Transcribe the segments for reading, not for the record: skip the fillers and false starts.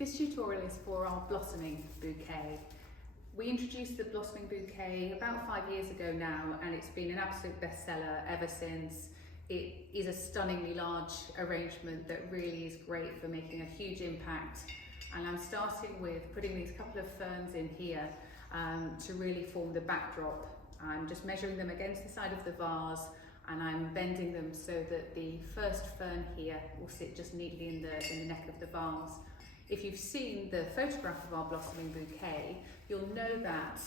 This tutorial is for our blossoming bouquet. We introduced the blossoming bouquet about 5 years ago now, and it's been an absolute bestseller ever since. It is a stunningly large arrangement that really is great for making a huge impact. And I'm starting with putting these couple of ferns in here to really form the backdrop. I'm just measuring them against the side of the vase, and I'm bending them so that the first fern here will sit just neatly in the neck of the vase. If you've seen the photograph of our blossoming bouquet, you'll know that,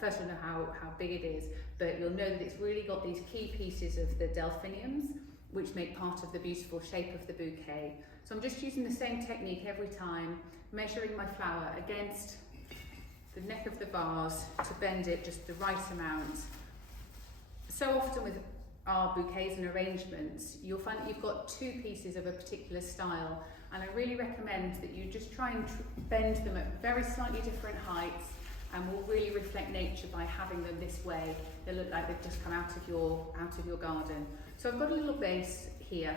first you'll know how big it is, but you'll know that it's really got these key pieces of the Delphiniums, which make part of the beautiful shape of the bouquet. So I'm just using the same technique every time, measuring my flower against the neck of the vase to bend it just the right amount. So often with our bouquets and arrangements, you'll find that you've got two pieces of a particular style, and I really recommend that you just try and bend them at very slightly different heights, and will really reflect nature by having them this way. They look like they've just come out of your garden. So I've got a little base here,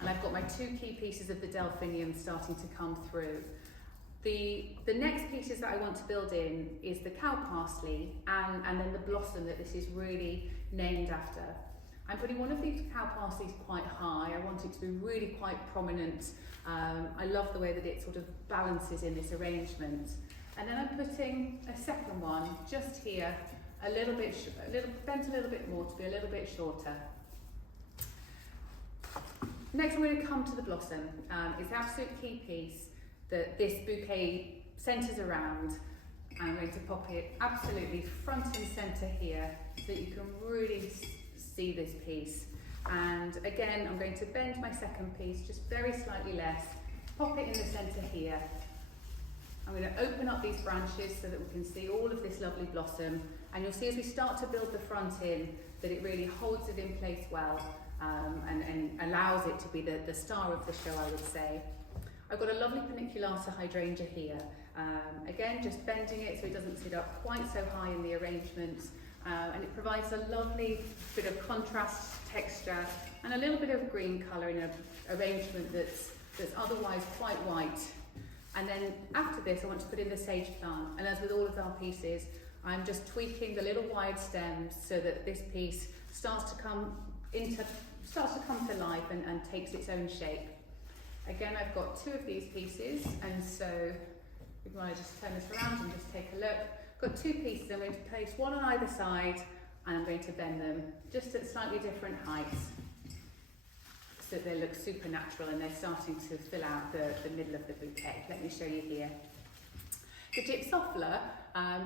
and I've got my two key pieces of the Delphinium starting to come through. The next pieces that I want to build in is the cow parsley and then the blossom that this is really named after. I'm putting one of these cow parsleys quite high. I want it to be really quite prominent. I love the way that it sort of balances in this arrangement. And then I'm putting a second one just here, bent a little bit more to be a little bit shorter. Next I'm going to come to the blossom. It's the absolute key piece that this bouquet centres around. I'm going to pop it absolutely front and centre here so that you can really see this piece. And again, I'm going to bend my second piece just very slightly less, pop it in the centre here. I'm going to open up these branches so that we can see all of this lovely blossom, and you'll see as we start to build the front in that it really holds it in place well and allows it to be the star of the show, I would say. I've got a lovely paniculata hydrangea here. Again, just bending it so it doesn't sit up quite so high in the arrangement. And it provides a lovely bit of contrast texture and a little bit of green colour in an arrangement that's otherwise quite white. And then after this I want to put in the sage plant, and as with all of our pieces, I'm just tweaking the little wide stems so that this piece starts to come to life and takes its own shape. Again, I've got two of these pieces, and so if you want to just turn this around and just take a look. Got two pieces. I'm going to place one on either side, and I'm going to bend them just at slightly different heights so that they look supernatural and they're starting to fill out the middle of the bouquet. Let me show you here. The gypsophila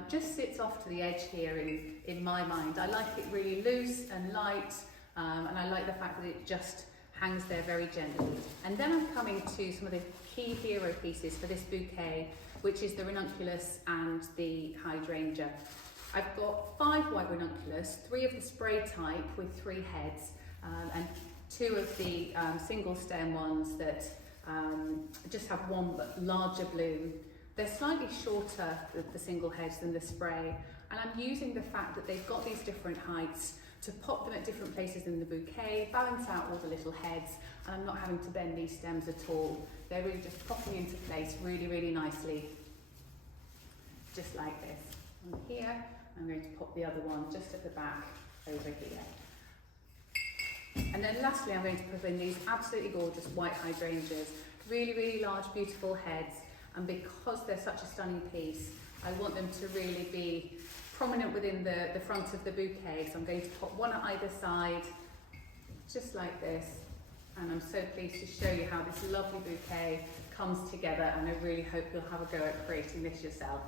just sits off to the edge here in my mind. I like it really loose and light, and I like the fact that it just hangs there very gently. And then I'm coming to some of the key hero pieces for this bouquet, which is the ranunculus and the hydrangea. I've got 5 white ranunculus, 3 of the spray type with 3 heads, and 2 of the single stem ones that just have one larger bloom. They're slightly shorter, the single heads, than the spray, and I'm using the fact that they've got these different heights to pop them at different places in the bouquet, balance out all the little heads, and I'm not having to bend these stems at all. They're really just popping into place really, really nicely, just like this. And here, I'm going to pop the other one just at the back over here. And then lastly, I'm going to put in these absolutely gorgeous white hydrangeas, really, really large, beautiful heads, and because they're such a stunning piece, I want them to really be prominent within the front of the bouquet. So I'm going to pop one at either side, just like this. And I'm so pleased to show you how this lovely bouquet comes together, and I really hope you'll have a go at creating this yourself.